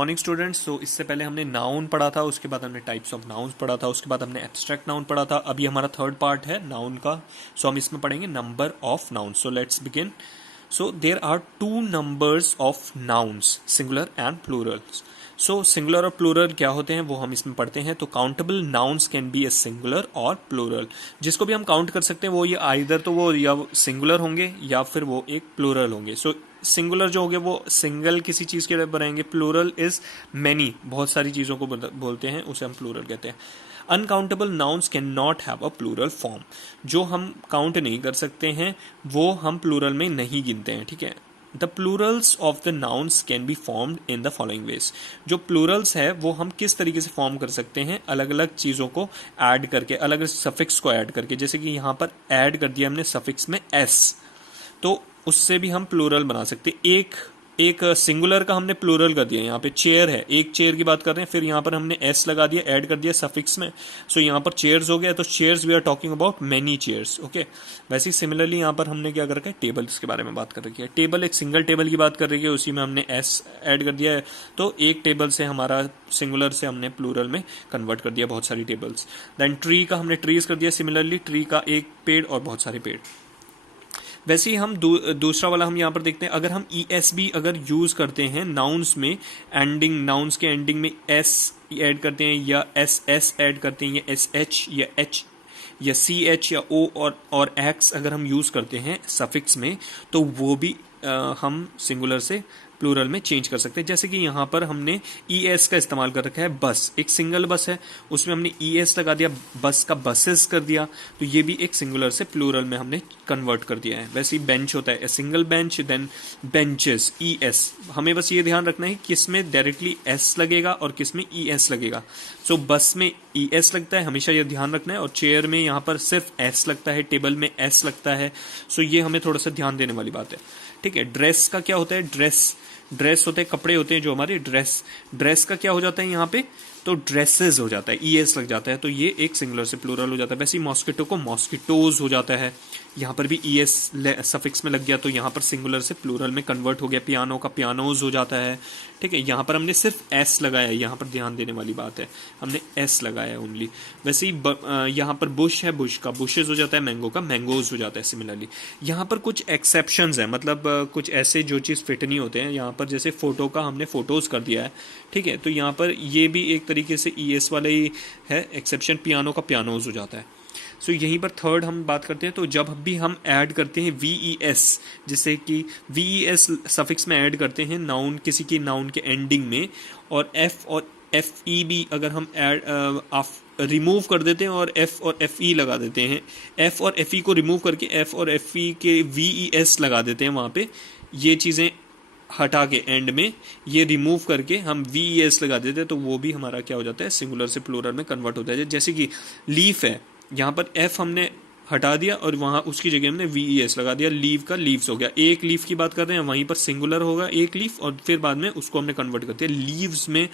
Morning students. तो इससे पहले हमने नाउन पढ़ा था, उसके बाद हमने टाइप्स ऑफ नाउन्स पढ़ा था, उसके बाद हमने एब्स्ट्रैक्ट नाउन पढ़ा था। अभी हमारा थर्ड पार्ट है नाउन का। सो हम इसमें पढ़ेंगे number of noun. So let's begin. So there are two numbers of nouns, singular and plurals. So singular और प्लूरल क्या होते हैं वो हम इसमें पढ़ते हैं। तो countable nouns can be a singular और प्लूरल। जिसको भी हम काउंट कर सकते हैं वो ये आइदर तो वो या सिंगुलर होंगे या फिर वो एक प्लूरल होंगे। सो सिंगुलर जो होंगे वो सिंगल किसी चीज़ के लिए बनाएंगे। प्लूरल इज मैनी, बहुत सारी चीज़ों को बोलते हैं, उसे हम प्लूरल कहते हैं। Uncountable nouns can not have a plural form. जो हम काउंट नहीं कर सकते हैं वो हम प्लूरल में नहीं गिनते हैं, ठीक है। The Plurals of the nouns can be formed in the following veg. जो प्लूरल्स है वो हम किस तरीके से फॉर्म कर सकते हैं, अलग अलग चीज़ों को ऐड करके, अलग अलग सफिक्स को ऐड करके। जैसे कि यहाँ पर ऐड कर दिया हमने सफिक्स में एस, तो उससे भी हम प्लूरल बना सकते हैं। एक सिंगुलर का हमने प्लूरल कर दिया, यहाँ पे चेयर है, एक चेयर की बात कर रहे हैं, फिर यहाँ पर हमने एस लगा दिया, ऐड कर दिया सफिक्स में। सो यहाँ पर चेयर्स हो गया, तो chairs we are talking about many chairs, okay. वैसे ही सिमिलरली यहाँ पर हमने क्या कर रखा है, टेबल्स के बारे में बात कर रखी है। टेबल एक सिंगल टेबल की बात कर रही है, उसी में हमने एस ऐड कर दिया है, तो एक टेबल से हमारा सिंगुलर से हमने प्लूरल में कन्वर्ट कर दिया बहुत सारी टेबल्स। देन ट्री का हमने ट्रीज कर दिया, सिमिलरली ट्री का एक पेड़ और बहुत सारे पेड़। वैसे ही हम दूसरा वाला हम यहाँ पर देखते हैं, अगर हम ESB अगर यूज करते हैं नाउन्स में, एंडिंग नाउन्स के एंडिंग में S ऐड करते हैं या SS ऐड करते हैं या SH या H या CH या O और X अगर हम यूज करते हैं सफिक्स में, तो वो भी हम सिंगुलर से प्लूरल में चेंज कर सकते हैं। जैसे कि यहाँ पर हमने ES का इस्तेमाल कर रखा है, बस एक सिंगल बस है, उसमें हमने ES लगा दिया, बस का बसेस कर दिया, तो ये भी एक सिंगुलर से प्लूरल में हमने कन्वर्ट कर दिया है। वैसे ही बेंच होता है, single bench, then benches, ES। हमें बस ये ध्यान रखना है किस में डायरेक्टली S लगेगा और किस में ES लगेगा। सो बस में ES लगता है, हमेशा ये ध्यान रखना है, और चेयर में यहाँ पर सिर्फ S लगता है, टेबल में S लगता है। सो ये हमें थोड़ा सा ध्यान देने वाली बात है, ठीक है। ड्रेस का क्या होता है, ड्रेस होते हैं, कपड़े होते हैं जो हमारे ड्रेस का क्या हो जाता है यहाँ पे, तो ड्रेसेस हो जाता है, ES लग जाता है, तो ये एक सिंगुलर से प्लूरल हो जाता है। वैसे ही मॉस्किटो को मॉस्किटोज हो जाता है, यहाँ पर भी ES सफिक्स में लग गया, तो यहाँ पर सिंगुलर से प्लूरल में कन्वर्ट हो गया। पियानो का पियानोज हो जाता है, ठीक है। यहाँ पर हमने सिर्फ S लगाया है, यहाँ पर ध्यान देने वाली बात है, हमने S लगाया है ओनली। वैसे ही यहाँ पर बुश है, बुश का बुशेज हो जाता है, मैंगो का मैंगोज हो जाता है। सिमिलरली यहाँ पर कुछ एक्सेप्शंस है, मतलब कुछ ऐसे जो चीज़ फिट नहीं होते हैं। यहाँ पर जैसे फोटो का हमने फोटोज कर दिया है, ठीक है, तो यहाँ पर ये भी एक तरीके से ES वाला ही है एक्सेप्शन, पियानो का पियानोज हो जाता है। सो यहीं पर थर्ड हम बात करते हैं, तो जब भी हम ऐड करते हैं VES, जैसे कि VES सफिक्स में ऐड करते हैं नाउन, किसी की नाउन के एंडिंग में, और F और FEB अगर हम ऐड रिमूव कर देते हैं और F और FE लगा देते हैं, F और FE को रिमूव करके F और FE के VES लगा देते हैं, वहाँ पे ये चीज़ें हटा के एंड में ये रिमूव करके हम VES लगा देते हैं, तो वो भी हमारा क्या हो जाता है, सिंगुलर से प्लूरल में कन्वर्ट होता है। जैसे कि लीफ है, यहाँ पर F हमने हटा दिया और वहाँ उसकी जगह हमने VES लगा दिया, लीव का लीव्स हो गया। एक लीफ की बात कर रहे हैं, वहीं पर सिंगुलर होगा एक लीफ, और फिर बाद में उसको हमने कन्वर्ट कर दिया लीव्स में,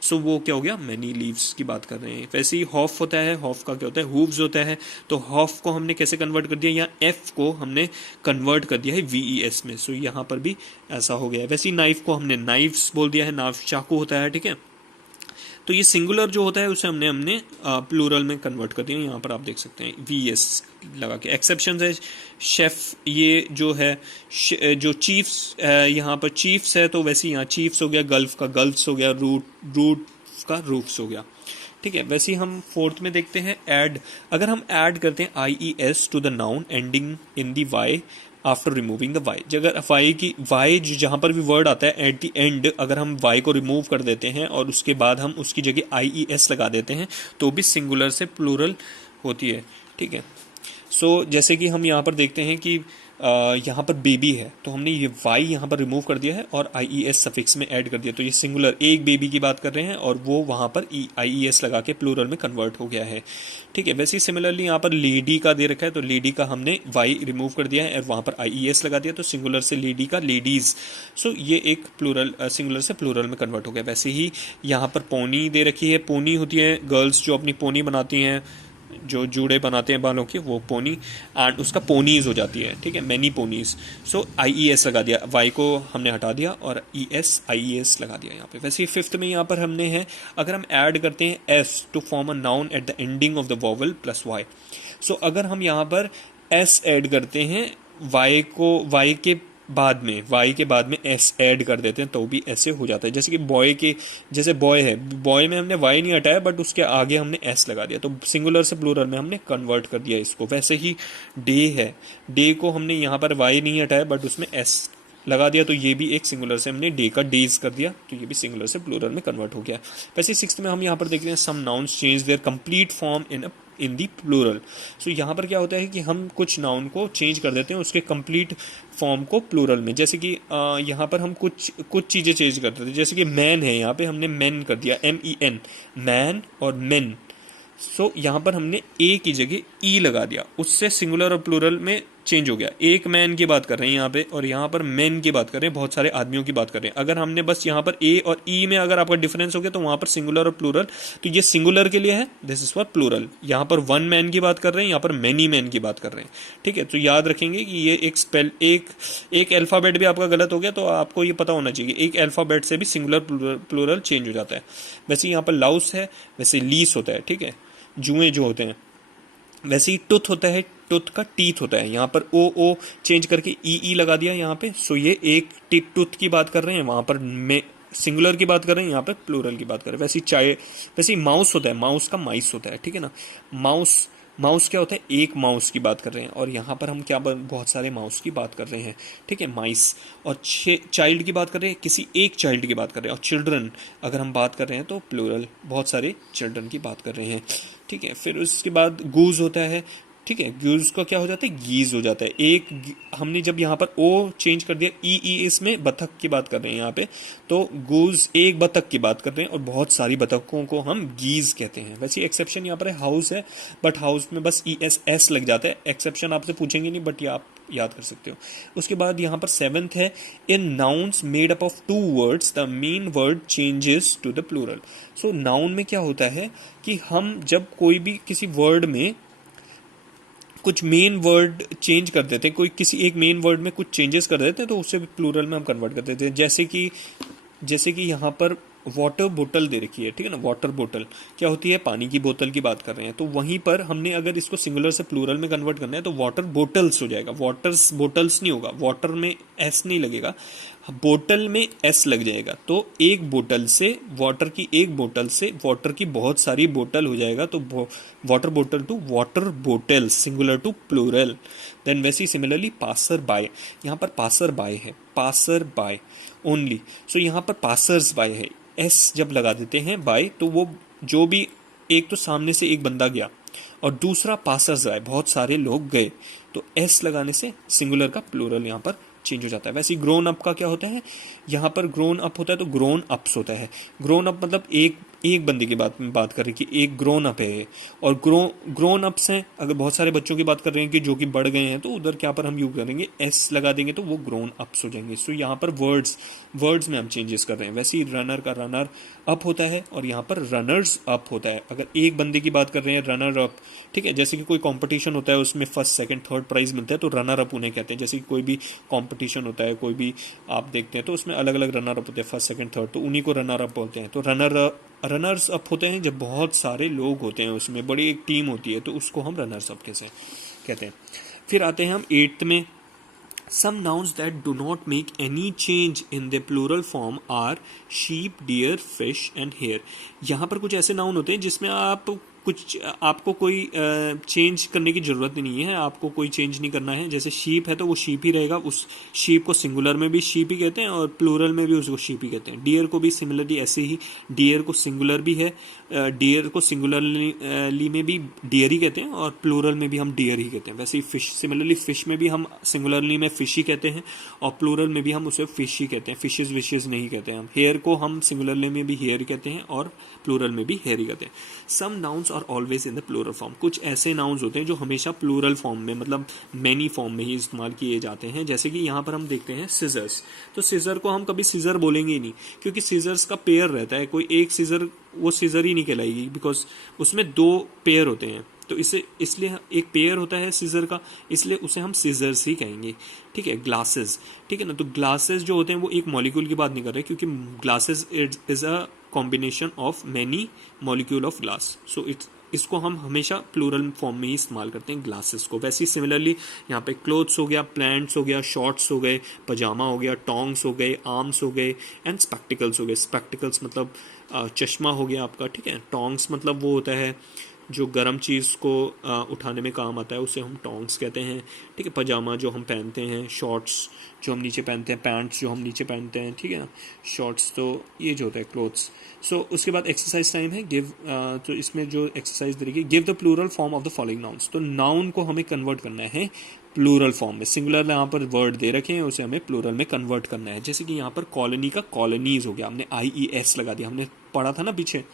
सो वो क्या हो गया, मैनी लीव्स की बात कर रहे हैं। वैसे ही हॉफ होता है, हॉफ का क्या होता है, हूव्स होता है, तो हॉफ को हमने कैसे कन्वर्ट कर दिया, या F को हमने कन्वर्ट कर दिया है VES में, सो यहाँ पर भी ऐसा हो गया है। वैसे ही नाइफ को हमने नाइफ्स बोल दिया है, नाइफ चाकू होता है, ठीक है। तो ये सिंगुलर जो होता है उसे हमने प्लूरल में कन्वर्ट कर दिया, यहाँ पर आप देख सकते हैं VS लगा के। एक्सेप्शन है शेफ, ये जो है जो चीफ्स, यहाँ पर चीफ्स है, तो वैसे यहाँ चीफ्स हो गया, गल्फ का गल्फ्स हो गया, रूट का रूफ्स हो गया, ठीक है। वैसे ही हम फोर्थ में देखते हैं ऐड। अगर हम ऐड करते हैं IES to the noun ending in the Y after removing the Y, अगर Y जहाँ पर भी वर्ड आता है एट द एंड, अगर हम Y को रिमूव कर देते हैं और उसके बाद हम उसकी जगह IES लगा देते हैं, तो भी सिंगुलर से प्लूरल होती है, ठीक है। सो जैसे कि हम यहाँ पर देखते हैं कि यहाँ पर बेबी है, तो हमने ये Y यहाँ पर रिमूव कर दिया है और IES सफिक्स में ऐड कर दिया, तो ये सिंगुलर एक बेबी की बात कर रहे हैं और वो वहाँ पर IES लगा के प्लूरल में कन्वर्ट हो गया है, ठीक है। वैसे ही सिमिलरली यहाँ पर लेडी का दे रखा है, तो लेडी का हमने Y रिमूव कर दिया है और वहाँ पर IES लगा दिया, तो सिंगुलर से लेडी का लेडीज, सो ये एक प्लूरल सिंगुलर से प्लूरल में कन्वर्ट हो गया। वैसे ही यहाँ पर पोनी दे रखी है, पोनी होती है गर्ल्स जो अपनी पोनी बनाती हैं, जो जूड़े बनाते हैं बालों के, वो पोनी, एंड उसका पोनीज हो जाती है, ठीक है, मैनी पोनीज। सो IES लगा दिया, वाई को हमने हटा दिया और IES लगा दिया यहाँ पे। वैसे फिफ्थ में यहाँ पर हमने है, अगर हम ऐड करते हैं S to form a noun at the ending of the vowel plus Y। सो अगर हम यहाँ पर S ऐड करते हैं Y के बाद में S ऐड कर देते हैं तो भी ऐसे हो जाता है। जैसे कि जैसे बॉय है, बॉय में हमने Y नहीं हटाया बट उसके आगे हमने S लगा दिया, तो सिंगुलर से प्लूरल में हमने कन्वर्ट कर दिया इसको। वैसे ही डे है, डे को हमने यहाँ पर Y नहीं हटाया बट उसमें S लगा दिया, तो ये भी एक सिंगुलर से हमने डे का डेज कर दिया, तो ये भी सिंगुलर से प्लूरल में कन्वर्ट हो गया। वैसे सिक्स्थ में हम यहाँ पर देखते हैं some nouns change their complete form in the plural. So यहाँ पर क्या होता है कि हम कुछ नाउन को चेंज कर देते हैं उसके कंप्लीट फॉर्म को प्लूरल में। जैसे कि यहाँ पर हम कुछ चीज़ें चेंज कर देते हैं, जैसे कि मैन है, यहाँ पे हमने मैन कर दिया, MEN, मैन और मेन। सो यहाँ पर हमने ए की जगह ई लगा दिया, उससे सिंगुलर और प्लूरल में चेंज हो गया। एक मैन की बात कर रहे हैं यहाँ पे, और यहाँ पर मैन की बात कर रहे हैं, बहुत सारे आदमियों की बात कर रहे हैं। अगर हमने बस यहाँ पर ए और ई में अगर आपका डिफरेंस हो गया तो वहाँ पर सिंगुलर और प्लूरल, तो ये सिंगुलर के लिए है, दिस इज फॉर प्लूरल। यहाँ पर वन मैन की बात कर रहे हैं, यहाँ पर मैनी मैन की बात कर रहे हैं, ठीक है। तो याद रखेंगे कि ये एक अल्फाबेट भी आपका गलत हो गया तो आपको ये पता होना चाहिए, एक अल्फाबेट से भी सिंगुलर प्लूरल चेंज हो जाता है। वैसे यहाँ पर लाउस है, वैसे लीस होता है, ठीक है, जुए जो होते हैं। वैसे ही टुथ होता है, टुथ का टीथ होता है, यहाँ पर ओ चेंज करके ई लगा दिया यहाँ पे। सो ये एक टुथ की बात कर रहे हैं, वहां पर में सिंगुलर की बात कर रहे हैं, यहाँ पे प्लूरल की बात कर रहे हैं। वैसे ही माउस होता है, माउस का माइस होता है, ठीक है ना। माउस क्या होता है, एक माउस की बात कर रहे हैं, और यहाँ पर हम क्या बहुत सारे माउस की बात कर रहे हैं, ठीक है, माइस। और चाइल्ड की बात कर रहे हैं, किसी एक चाइल्ड की बात कर रहे हैं। और चिल्ड्रन अगर हम बात कर रहे हैं तो प्लूरल, बहुत सारे चिल्ड्रन की बात कर रहे हैं, ठीक है। फिर उसके बाद गूज होता है, ठीक है, गूज का क्या हो जाता है, गीज हो जाता है। हमने जब यहाँ पर ओ चेंज कर दिया, ई इसमें बतख की बात कर रहे हैं यहाँ पे, तो गूज एक बतख की बात कर रहे हैं, और बहुत सारी बतखों को हम गीज कहते हैं। वैसे एक्सेप्शन यहाँ पर है, हाउस है, बट हाउस में बस ES लग जाता है। एक्सेप्शन आपसे पूछेंगे नहीं, बट ये आप याद कर सकते हो। उसके बाद यहाँ पर सेवेंथ है, in nouns made up of 2 words the main word changes to the plural. So noun में क्या होता है कि हम जब कोई भी किसी वर्ड में कुछ मेन वर्ड चेंज कर देते हैं, कोई किसी एक मेन वर्ड में कुछ चेंजेस कर देते हैं, तो उससे प्लूरल में हम कन्वर्ट कर देते हैं। जैसे कि यहाँ पर वाटर बोतल दे रखी है, ठीक है ना, वाटर बोतल क्या होती है, पानी की बोतल की बात कर रहे हैं, तो वहीं पर हमने अगर इसको सिंगुलर से प्लूरल में कन्वर्ट करना है तो वाटर बोटल्स हो जाएगा। वाटर्स बोटल्स नहीं होगा, वाटर में S नहीं लगेगा, बोतल में S लग जाएगा। तो एक बोतल से वाटर की बहुत सारी बोतल हो जाएगा, तो वाटर बोतल टू वाटर बोतल, सिंगुलर टू प्लूरल। देन वैसे सिमिलरली पासर बाय, यहाँ पर पासर बाय है, पासर बाय ओनली। सो यहाँ पर पासर्स बाय है, S जब लगा देते हैं बाय, तो वो जो भी, एक तो सामने से एक बंदा गया और दूसरा पासर्स बाय, बहुत सारे लोग गए, तो S लगाने से सिंगुलर का प्लूरल यहाँ पर चेंज हो जाता है। वैसे ग्रोन अप का क्या होता है, यहाँ पर ग्रोन अप होता है तो ग्रोन अप्स होता है। ग्रोन अप मतलब एक बंदे की बात कर रही कि एक ग्रोन अप है, और ग्रोन अप्स हैं। अगर बहुत सारे बच्चों की बात कर रहे हैं कि जो कि बढ़ गए हैं, तो उधर क्या पर हम यूज करेंगे, S लगा देंगे तो वो ग्रोन अप्स हो जाएंगे। सो यहाँ पर वर्ड्स में हम चेंजेस कर रहे हैं। वैसे ही रनर का रनर अप होता है, और यहाँ पर रनर्स अप होता है। अगर एक बंदे की बात कर रहे हैं, रनर अप, ठीक है। जैसे कि कोई कंपटीशन होता है, उसमें फर्स्ट सेकंड थर्ड प्राइज मिलता है, तो रनर अप उन्हें कहते हैं। जैसे कि कोई भी कंपटीशन होता है, कोई भी आप देखते हैं, तो उसमें अलग अलग रनर अप होते हैं, फर्स्ट सेकंड थर्ड, तो उन्हीं को रनर अप बोलते हैं। तो रनर्स अप होते हैं जब बहुत सारे लोग होते हैं, उसमें बड़ी एक टीम होती है, तो उसको हम रनर्स अप कैसे कहते हैं। फिर आते हैं हम 8th में, some nouns that do not make any change in their plural form are sheep, deer, fish and hare। यहाँ पर कुछ ऐसे नाउन होते हैं जिसमें आपको कोई चेंज करने की ज़रूरत ही नहीं है, आपको कोई चेंज नहीं करना है। जैसे शीप है तो वो शीप ही रहेगा, उस शीप को सिंगुलर में भी शीप ही कहते हैं और प्लूरल में भी उसको शीप ही कहते हैं। डियर को भी सिमिलरली ऐसे ही, डियर को सिंगुलर भी है, डियर को सिंगुलरली में भी डियर ही कहते हैं और प्लूरल में भी हम डियर ही कहते हैं। वैसे ही फिश, सिमिलरली फिश में भी हम सिंगुलरली में फिश ही कहते हैं और प्लूरल में भी हम उसे फिश ही कहते हैं, फिशेज विशेज नहीं कहते हैं हम। हेयर को हम सिंगुलरली में भी हेयर कहते हैं और प्लूरल में भी हेयर ही कहते हैं। Some nouns are always in the plural form, कुछ ऐसे नाउन्स होते हैं जो हमेशा प्लूरल फॉर्म में, मतलब मैनी फॉर्म में ही इस्तेमाल किए जाते हैं। जैसे कि यहाँ पर हम देखते हैं सिजर्स, तो सिजर को हम कभी सिजर बोलेंगे ही नहीं, क्योंकि सिजर्स का पेयर रहता है, कोई एक सिजर, वो सिजर ही नहीं कहलाएगी, बिकॉज उसमें 2 पेयर होते हैं। तो इसे इसलिए एक पेयर होता है सीजर का, इसलिए उसे हम सीजर्स ही कहेंगे, ठीक है। ग्लासेस, ठीक है ना, तो ग्लासेस जो होते हैं वो एक मॉलिक्यूल की बात नहीं कर रहे, क्योंकि glasses is a combination of many molecule of glass, so it's इसको हम हमेशा प्लूरल फॉर्म में ही इस्तेमाल करते हैं ग्लासेस को। वैसे ही सिमिलरली यहाँ पे क्लोथ्स हो गया, प्लांट्स हो गया, शॉर्ट्स हो गए, पजामा हो गया, टोंग्स हो गए, आर्म्स हो गए, एंड स्पेक्टिकल्स हो गए। स्पेक्टिकल्स मतलब चश्मा हो गया आपका, ठीक है। टोंग्स मतलब वो होता है जो गर्म चीज़ को उठाने में काम आता है, उसे हम टोंग्स कहते हैं, ठीक है। पजामा जो हम पहनते हैं, शॉर्ट्स जो हम नीचे पहनते हैं, पैंट्स जो हम नीचे पहनते हैं, ठीक है ना, शॉर्ट्स, तो ये जो होता है क्लोथ्स। सो उसके बाद एक्सरसाइज टाइम है, गिव, तो इसमें जो एक्सरसाइज देगी, give the plural form of the following nouns. तो नाउन को हमें कन्वर्ट करना है प्लूरल फॉर्म में। सिंगुलर यहाँ पर वर्ड दे रखे हैं, उसे हमें प्लूरल में कन्वर्ट करना है। जैसे कि यहाँ पर कॉलोनी का कॉलोनीज हो गया, हमने IES लगा दिया, हमने पढ़ा था ना पीछे,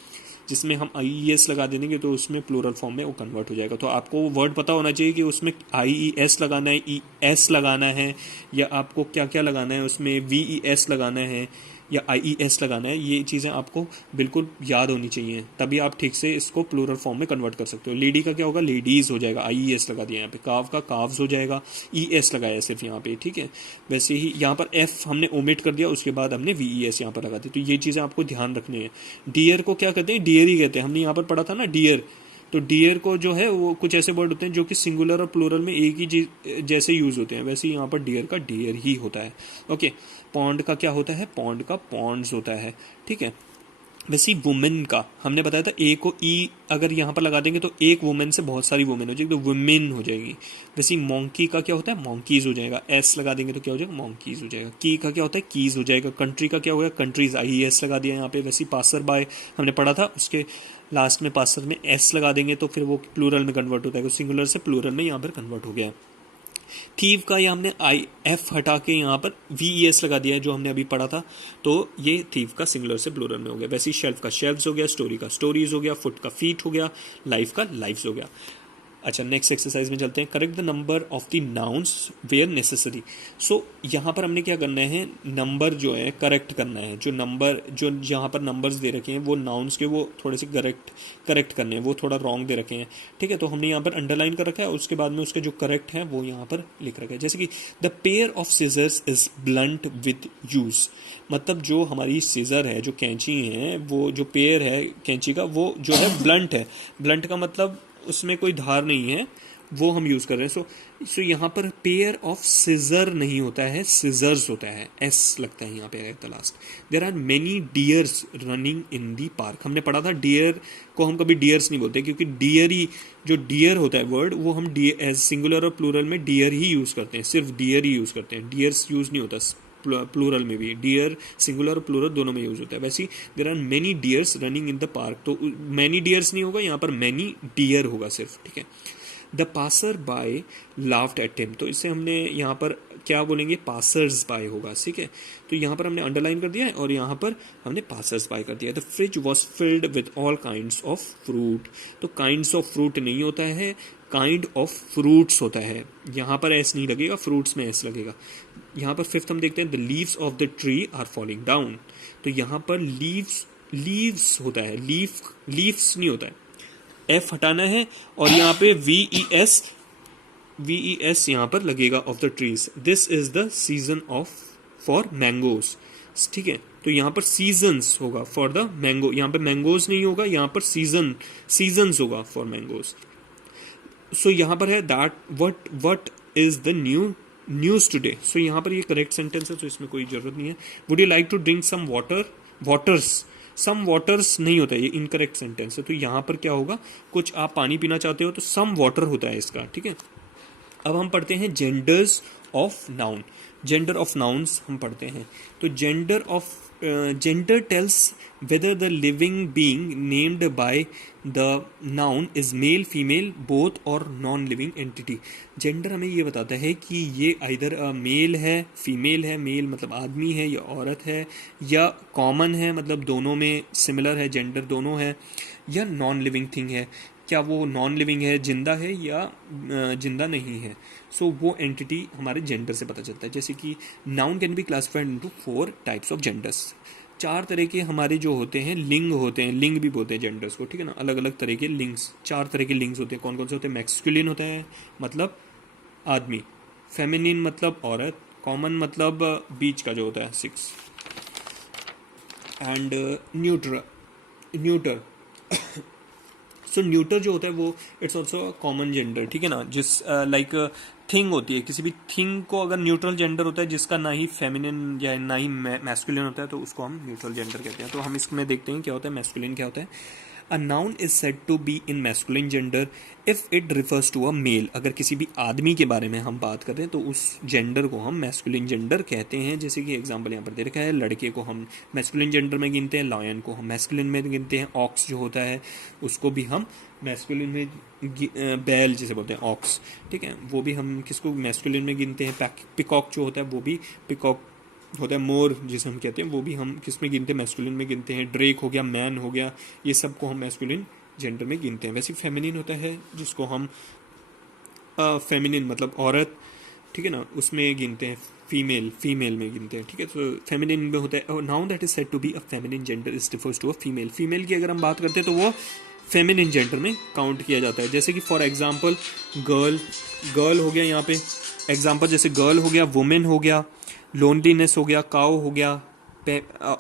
जिसमें हम IES लगा देंगे तो उसमें प्लूरल फॉर्म में वो कन्वर्ट हो जाएगा। तो आपको वो वर्ड पता होना चाहिए कि उसमें IES लगाना है, ES लगाना है, या आपको क्या क्या लगाना है, उसमें VES लगाना है या IES लगाना है। ये चीज़ें आपको बिल्कुल याद होनी चाहिए, तभी आप ठीक से इसको प्लूरल फॉर्म में कन्वर्ट कर सकते हो। लेडी का क्या होगा, लेडीज़ हो जाएगा, IES लगा दिया यहाँ पे। काव का काव्स हो जाएगा, ES लगाया सिर्फ यहाँ पे, ठीक है। वैसे ही यहाँ पर F हमने ओमिट कर दिया, उसके बाद हमने VES यहाँ पर लगा दी। तो ये चीज़ें आपको ध्यान रखनी है। डियर को क्या कहते हैं, डियर ही कहते हैं, हमने यहाँ पर पढ़ा था ना डियर। तो डियर को जो है वो कुछ ऐसे वर्ड होते हैं जो कि सिंगुलर और प्लूरल में एक ही जैसे यूज होते हैं, वैसे ही यहाँ पर डियर का डियर ही होता है, ओके। पॉन्ड का क्या होता है, पॉन्ड का पॉन्ड्स होता है, ठीक है। वैसे वुमेन का हमने बताया था, ए को ई अगर यहाँ पर लगा देंगे तो एक वुमेन से बहुत सारी वुमेन हो जाएगी, तो वुमेन हो जाएगी। वैसे मॉन्की का क्या होता है, मॉन्कीज हो जाएगा, एस लगा देंगे तो क्या हो जाएगा, मॉन्कीज हो जाएगा। की का क्या होता है, कीज हो जाएगा। कंट्री का क्या होगा, कंट्रीज, IES लगा दिया यहाँ पे। वैसे पासर बाय हमने पढ़ा था, उसके लास्ट में पासर में एस लगा देंगे तो फिर वो प्लूरल में कन्वर्ट होता है, सिंगुलर से प्लूरल में यहाँ पर कन्वर्ट हो गया। थीव का ये हमने IF हटा के यहाँ पर VES लगा दिया है, जो हमने अभी पढ़ा था, तो ये थीव का सिंगुलर से प्लूरल में हो गया। वैसे ही शेल्फ का शेल्व्स हो गया, स्टोरी का स्टोरीज हो गया, फुट का फीट हो गया, लाइफ का लाइफ्स हो गया। अच्छा, नेक्स्ट एक्सरसाइज में चलते हैं। Correct the number of the nouns where necessary. So यहाँ पर हमने क्या करना है, नंबर जो है करेक्ट करना है। जो नंबर जो यहाँ पर नंबर्स दे रखे हैं वो नाउन्स के वो थोड़े से करेक्ट करने हैं, वो थोड़ा रॉन्ग दे रखे हैं, ठीक है। तो हमने यहाँ पर अंडरलाइन कर रखा है, उसके बाद में उसके जो करेक्ट है वो यहाँ पर लिख रखा है। जैसे कि the pair of scissors is blunt with use, मतलब जो हमारी सीजर है, जो कैंची है, वो जो पेयर है कैंची का, वो जो है ब्लंट है। ब्लंट का मतलब उसमें कोई धार नहीं है, वो हम यूज कर रहे हैं। सो यहाँ पर पेयर ऑफ सिजर नहीं होता है, सिजर्स होता है, एस लगता है यहाँ पे at the last. There are many deers running in the park. हमने पढ़ा था डियर को हम कभी डियर्स नहीं बोलते, क्योंकि डियर ही जो डियर होता है वर्ड, वो हम एज सिंगुलर और प्लूरल में डियर ही यूज करते हैं, सिर्फ डियर ही यूज करते हैं, डियर्स यूज नहीं होता। प्लूरल में भी डियर सिंगुलर और प्लूरल दोनों में यूज होता है। वैसे there are many deers running in the park, तो मैनी डियर्स नहीं होगा यहाँ पर, मैनी डियर होगा सिर्फ, ठीक है। The passer by laughed at him, तो इससे हमने यहाँ पर क्या बोलेंगे, पासर्स बाय होगा, ठीक है। तो यहाँ पर हमने अंडरलाइन कर दिया है और यहाँ पर हमने पासर्स बाय कर दिया। The fridge was filled with all kinds of fruit, तो काइंड्स ऑफ फ्रूट नहीं होता है, काइंड ऑफ फ्रूट्स होता है। यहाँ पर एस नहीं लगेगा, फ्रूट्स में एस लगेगा। यहाँ पर फिफ्थ हम देखते हैं, the leaves of the tree are falling down, तो यहाँ पर लीव्स होता है, लीव्स नहीं होता है, एफ हटाना है और यहाँ पे VES यहाँ पर लगेगा, of the trees. This is the season of for mangoes, ठीक है। तो यहाँ पर सीजन्स होगा फॉर द मैंगो, यहाँ पे मैंगोज नहीं होगा, यहाँ पर सीजन्स होगा फॉर मैंगोज। सो यहाँ पर है that what is the news today. So यहाँ पर ये करेक्ट सेंटेंस है, तो इसमें कोई जरूरत नहीं है। Would you like to drink some waters, some waters नहीं होता है, ये इनकरेक्ट सेंटेंस है। तो यहाँ पर क्या होगा, कुछ आप पानी पीना चाहते हो तो सम वाटर होता है इसका, ठीक है। अब हम पढ़ते हैं genders of noun, gender of nouns हम पढ़ते हैं। तो gender tells whether the living being named by the noun is male, female, both or non-living entity। Gender हमें ये बताता है कि ये आइदर मेल है, फीमेल है, मेल मतलब आदमी है या औरत है, या कॉमन है मतलब दोनों में सिमिलर है, जेंडर दोनों है, या नॉन लिविंग थिंग है, क्या वो नॉन लिविंग है, जिंदा है या जिंदा नहीं है। सो वो एंटिटी हमारे जेंडर से पता चलता है। जैसे कि noun can be classified into 4 types of genders. चार तरह के हमारे जो होते हैं लिंग होते हैं, लिंग भी बोलते हैं जेंडर्स को, ठीक है ना, अलग अलग तरह के लिंग्स, चार तरह के लिंग्स होते हैं। कौन कौन से होते हैं? मैस्कुलिन होता है मतलब आदमी, फेमिनिन मतलब औरत, कॉमन मतलब बीच का जो होता है 6, एंड न्यूटर सो न्यूटर जो होता है वो इट्स ऑल्सो कॉमन जेंडर, ठीक है ना, जिस लाइक थिंग होती है, किसी भी थिंग को अगर न्यूट्रल जेंडर होता है जिसका ना ही फेमिनिन या ना ही मैस्कुलिन होता है तो उसको हम न्यूट्रल जेंडर कहते हैं। तो हम इसमें देखते हैं क्या होता है मैस्कुलिन क्या होता है। A noun is said to be in masculine gender if it refers to a male. अगर किसी भी आदमी के बारे में हम बात करें तो उस जेंडर को हम मैस्कुलिन जेंडर कहते हैं। जैसे कि एग्जांपल यहाँ पर दे रखा है, लड़के को हम मैस्कुलिन जेंडर में गिनते हैं, लायन को हम मैस्कुलिन में गिनते हैं, ऑक्स जो होता है उसको भी हम मैस्कुलिन में बैल जिसे बोलते हैं ऑक्स, ठीक है, वो भी हम किसको मैस्कुलिन में गिनते हैं। पिकॉक जो होता है वो भी पिकॉक होता है, मोर जिसे हम कहते हैं वो भी हम किस में गिनते हैं? मैस्कुलिन में गिनते हैं। ड्रेक हो गया, मैन हो गया, ये सब को हम मैस्कुलिन जेंडर में गिनते हैं। वैसे फेमिनिन होता है जिसको हम फेमिनिन मतलब औरत, ठीक है ना, उसमें गिनते हैं, फीमेल में गिनते हैं, ठीक है। तो फेमिनिन में होता है noun that is said to be a feminine gender is refers to a female. Female की अगर हम बात करते हैं तो वो फेमिनिन जेंडर में काउंट किया जाता है। जैसे कि फॉर एग्जांपल गर्ल हो गया, यहाँ पे एग्जांपल जैसे गर्ल हो गया, वुमेन हो गया, लोनलीनेस हो गया, काउ हो गया,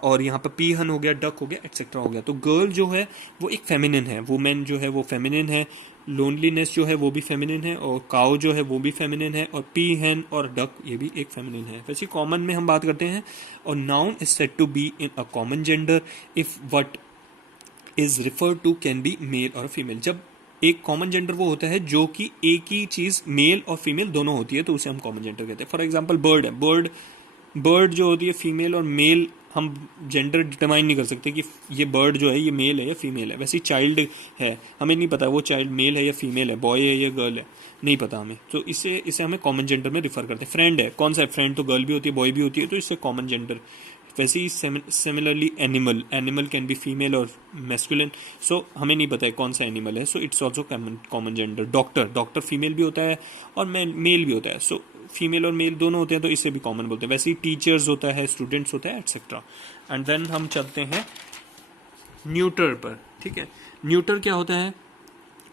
और यहाँ पर पीहन हो गया, डक हो गया, एक्सेट्रा हो गया। तो गर्ल जो है वो एक फेमिनिन है, वुमेन जो है वो फेमिनिन है, लोनलीनेस जो है वो भी फेमिनिन है, और काउ जो है वो भी फेमिनिन है, और पीहन और डक ये भी एक फेमिनिन है। वैसे कॉमन में हम बात करते हैं, और noun is said to be in a common gender if what is refer to can be male और फीमेल। जब एक कॉमन जेंडर वो होता है जो कि एक ही चीज मेल और फीमेल दोनों होती है तो उसे हम कॉमन जेंडर कहते हैं। फॉर एग्जांपल बर्ड है, बर्ड जो होती है फीमेल और मेल, हम जेंडर डिटरमाइन नहीं कर सकते कि ये बर्ड जो है ये मेल है या फीमेल है। वैसे ही चाइल्ड है, हमें नहीं पता वो चाइल्ड मेल है या फीमेल है, बॉय है या गर्ल है, नहीं पता हमें, तो इसे हमें कॉमन जेंडर में रिफर करते हैं। फ्रेंड है, कौन सा है? फ्रेंड तो गर्ल भी होती है बॉय भी होती है, तो इससे कॉमन जेंडर। वैसे ही similarly animal can be female और मैस्कुलिन, सो हमें नहीं पता है कौन सा एनिमल है, so it's also common gender. Doctor female भी होता है और मेल भी होता है, सो फीमेल और मेल दोनों होते हैं तो इसे भी कॉमन बोलते हैं। वैसे ही टीचर्स होता है, स्टूडेंट्स होता है, एक्सेट्रा। एंड देन हम चलते हैं न्यूटर पर, ठीक है। न्यूटर क्या होता है?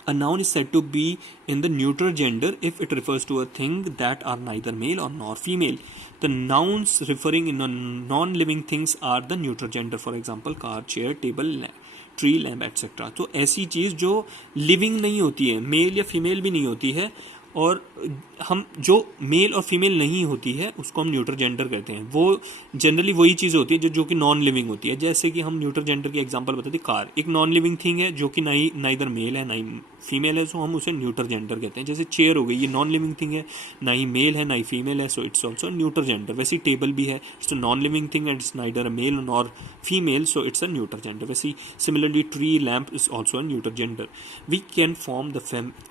A noun is said to be in the neuter gender if it refers to a thing that are neither male or nor female. The nouns referring in non-living things are the neuter gender. For example, car, chair, table, tree, lamp, etc. तो ऐसी चीज जो living नहीं होती है, mail या female भी नहीं होती है, और हम जो मेल और फीमेल नहीं होती है उसको हम न्यूट्रल जेंडर कहते हैं। वो जनरली वही चीज़ होती है जो कि नॉन लिविंग होती है। जैसे कि हम न्यूट्रल जेंडर की एग्जांपल बताते हैं, कार एक नॉन लिविंग थिंग है जो कि ना इधर मेल है ना ही फीमेल है, सो हम उसे न्यूट्रल जेंडर कहते हैं। जैसे चेयर हो गई, ये नॉन लिविंग थिंग है, ना ही मेल है ना ही फीमेल है, so it's also neutral gender. वैसे टेबल भी है, it's a non living thing and it's neither male nor female, so it's a neutral gender. वैसे similarly tree lamp is also a neutral gender. We can form the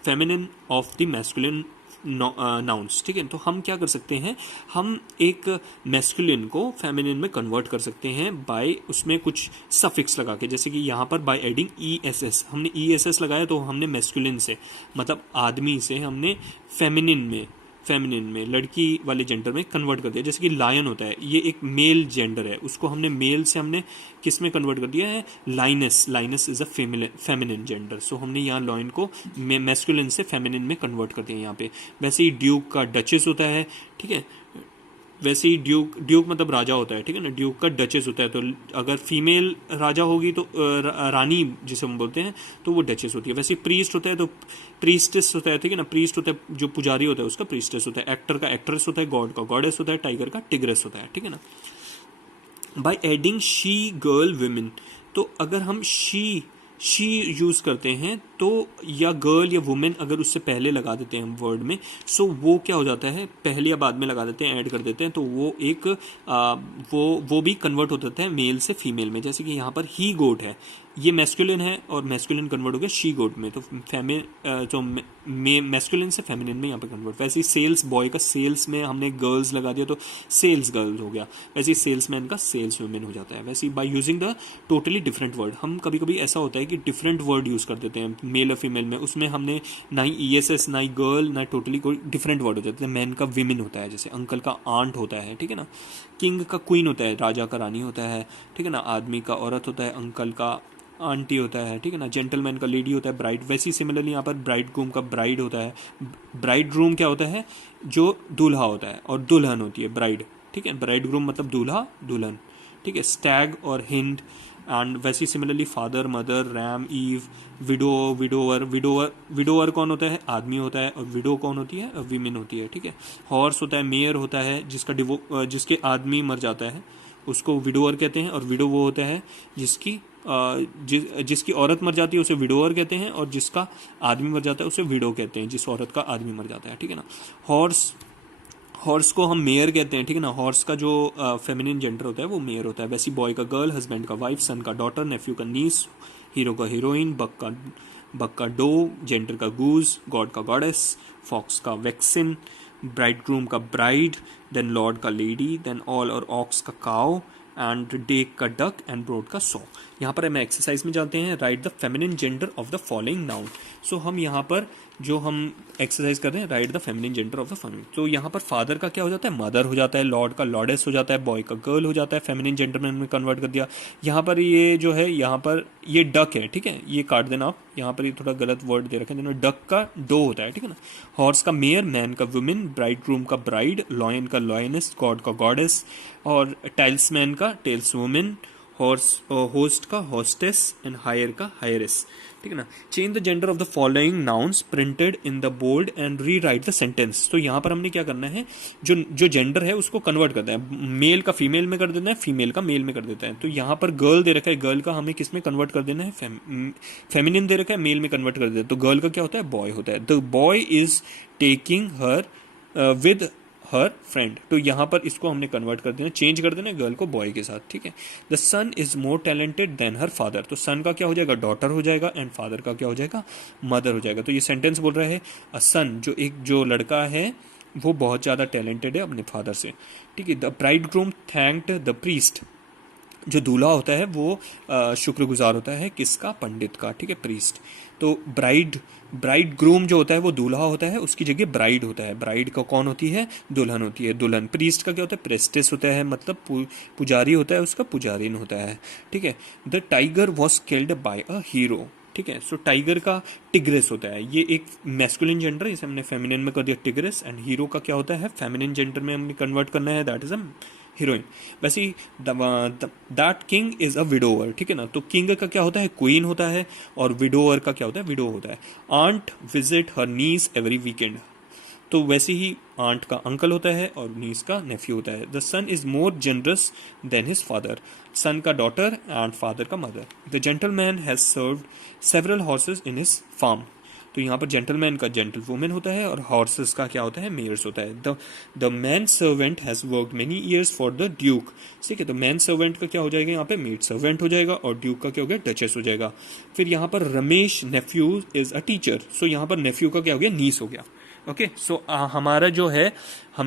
feminine of the masculine nouns, ठीक है। तो हम क्या कर सकते हैं, हम एक मैस्कुलिन को फेमिनिन में कन्वर्ट कर सकते हैं बाय उसमें कुछ सफिक्स लगा के। जैसे कि यहाँ पर बाय एडिंग ESS, हमने ESS लगाया तो हमने मैस्कुलिन से मतलब आदमी से हमने फेमिनिन में लड़की वाले जेंडर में कन्वर्ट कर दिया। जैसे कि लायन होता है, ये एक मेल जेंडर है, उसको हमने मेल से हमने किस में कन्वर्ट कर दिया है? Lioness is a feminine gender, so हमने यहाँ लायन को मैस्कुलिन से फेमिनिन में कन्वर्ट कर दिया यहाँ पे। वैसे ही ड्यूक का डचेस होता है, ठीक है। वैसे ही ड्यूक मतलब राजा होता है, ठीक है ना, ड्यूक का डचेस होता है। तो अगर फीमेल राजा होगी तो रानी जिसे हम बोलते हैं तो वो डचेस होती है। वैसे प्रीस्ट होता है तो प्रीस्टेस होता है, ठीक है ना, प्रीस्ट होता है जो पुजारी होता है उसका प्रीस्टेस होता है, एक्टर का एक्ट्रेस होता है, गॉड का गॉडेस होता है, टाइगर का टिग्रेस होता है, ठीक है ना। By adding she girl women, तो अगर हम शी यूज करते हैं तो, या गर्ल या वुमेन अगर उससे पहले लगा देते हैं हम वर्ड में, सो वो क्या हो जाता है, पहले या बाद में लगा देते हैं, ऐड कर देते हैं, तो वो एक वो भी कन्वर्ट हो जाता है मेल से फीमेल में। जैसे कि यहाँ पर ही गोट है, ये मैस्कुलिन है और मैस्कुलिन कन्वर्ट हो गया शी गोट में, तो मैस्कुलिन से फेमिनिन में यहाँ पे कन्वर्ट। वैसे ही सेल्स बॉय का सेल्स में हमने गर्ल्स लगा दिया तो सेल्स गर्ल्स हो गया, वैसे ही सेल्समैन का सेल्स वुमेन हो जाता है। वैसे ही by using the totally different word, हम कभी कभी ऐसा होता है कि डिफरेंट वर्ड यूज कर देते हैं मेल और फीमेल में, उसमें हमने ना ही ESS ना ही गर्ल ना टोटली कोई डिफरेंट वर्ड हो जाते हैं। मैन का विमेन होता है, जैसे अंकल का आंट होता है, ठीक है ना। किंग का क्वीन होता है, राजा का रानी होता है, ठीक है ना। आदमी का औरत होता है, अंकल का आंटी होता है, ठीक है ना। जेंटलमैन का लेडी होता है, ब्राइड। वैसे ही सिमिलरली यहाँ पर ब्राइड ग्रूम का ब्राइड होता है। ब्राइड ग्रूम क्या होता है, जो दूल्हा होता है, और दुल्हन होती है ब्राइड, ठीक है। ब्राइड ग्रूम मतलब दूल्हा दुल्हन, ठीक है। स्टैग और हिंड। एंड वैसे ही similarly father mother, ram, ewe, widow, widower. Widower कौन होता है, आदमी होता है, और विडो कौन होती है, वीमेन होती है, ठीक है। हॉर्स होता है, मेयर होता है, जिसके आदमी मर जाता है उसको विडोवर कहते हैं। और विडो वो होता है जिसकी औरत मर जाती है उसे विडोवर कहते हैं, और जिसका आदमी मर जाता है उसे विडो कहते हैं, जिस औरत का आदमी मर जाता है, ठीक है ना। हॉर्स को हम मेयर कहते हैं, ठीक है ना। हॉर्स का जो फेमिनिन जेंडर होता है वो मेयर होता है। वैसे बॉय का गर्ल, हस्बैंड का वाइफ, सन का डॉटर, नेफ्यू का नीस, हीरो का हीरोइन, बक का डो, जेंडर का गूज, गॉड का गॉडेस, फॉक्स का वैक्सिन, ब्राइड ग्रूम का ब्राइड, देन लॉर्ड का लेडी, देन ऑल और ऑक्स का काउ, एंड डेक का डक, एंड ब्रोड का सॉ। यहाँ पर हम एक्सरसाइज में जाते हैं, write the feminine gender of the following noun. So हम यहाँ पर जो हम एक्सरसाइज कर रहे हैं, write the feminine gender of the following. तो यहाँ पर फादर का क्या हो जाता है, मदर हो जाता है, लॉर्ड का लॉर्डेस हो जाता है, बॉय का गर्ल हो जाता है, फेमिनिन जेंडर में हमने कन्वर्ट कर दिया। यहाँ पर ये जो है, यहाँ पर ये डक है, ठीक है, ये काट देना आप। यहाँ पर ये थोड़ा गलत वर्ड दे रखे हैं, जिन्होंने डक का डो होता है, ठीक है ना। हॉर्स का मेयर, मैन का वुमेन, ब्राइड ग्रूम का ब्राइड, लॉयन का लॉयनिस्ट, गॉड का गॉडेस, और टाइल्समैन का टेल्स वुमेन, होस्ट का होस्टेस, एंड हायर का हायरेस, ठीक है ना। Change the gender of the following nouns printed in the board and re right the sentence. तो यहाँ पर हमने क्या करना है, जो जेंडर है उसको कन्वर्ट करना है। मेल का फीमेल में कर देना है, फीमेल का मेल में कर देता है। तो यहाँ पर गर्ल दे रखा है, गर्ल का हमें किस में कन्वर्ट कर देना है, फेमिनिन दे रखा है, मेल में कन्वर्ट कर देना है। तो गर्ल का क्या होता है, बॉय होता है। The boy is taking her with her friend. तो यहाँ पर इसको हमने कन्वर्ट कर देना, चेंज कर देना गर्ल को बॉय के साथ, ठीक है। The son is more talented than her father. तो सन का क्या हो जाएगा, डॉटर हो जाएगा, एंड फादर का क्या हो जाएगा, मदर हो जाएगा। तो ये सेंटेंस बोल रहा है, अ सन जो लड़का है वो बहुत ज़्यादा टैलेंटेड है अपने फादर से, ठीक है। The bride groom thanked the priest. जो दूल्हा होता है वो शुक्रगुजार होता है, किसका, पंडित का, ठीक है, प्रीस्ट। तो ब्राइड ग्रूम जो होता है वो दूल्हा होता है, उसकी जगह ब्राइड होता है। ब्राइड का कौन होती है, दुल्हन होती है, दुल्हन। प्रीस्ट का क्या होता है, प्रेस्टिस होता है, मतलब पुजारी होता है, उसका पुजारिन होता है, ठीक है। The tiger was killed by a hero, ठीक है। सो टाइगर का टिग्रेस होता है, ये एक मैस्कुलिन जेंडर है, इसे हमने फेमिनिन में कर दिया टिग्रेस। एंड हीरो का क्या होता है, फेमिनिन जेंडर में हमने कन्वर्ट करना है, दैट इज अ हीरोइन। वैसे ही that king is a widower, ठीक है ना। तो किंग का क्या होता है, क्वीन होता है, और विडोवर का क्या होता है, विडो होता है। आंट विजिट हर नीस एवरी वीकेंड। तो वैसे ही आंट का अंकल होता है और नीस का नेफ्यू होता है। The son is more generous than his father. Son का डॉटर एंड फादर का mother. The gentleman has served several horses in his farm. तो यहाँ पर जेंटलमैन का जेंटल वुमेन होता है, और हॉर्सेस का क्या होता है, मेयर्स होता है। The man servant has worked many years for the Duke, ठीक है। तो मैन सर्वेंट का क्या हो जाएगा, यहाँ पे मेड सर्वेंट हो जाएगा, और ड्यूक का क्या हो गया, डचेस हो जाएगा। फिर यहाँ पर Ramesh nephew is a teacher. So यहाँ पर नेफ्यू का क्या हो गया, नीस हो गया। ओके, सो हमारा जो है हम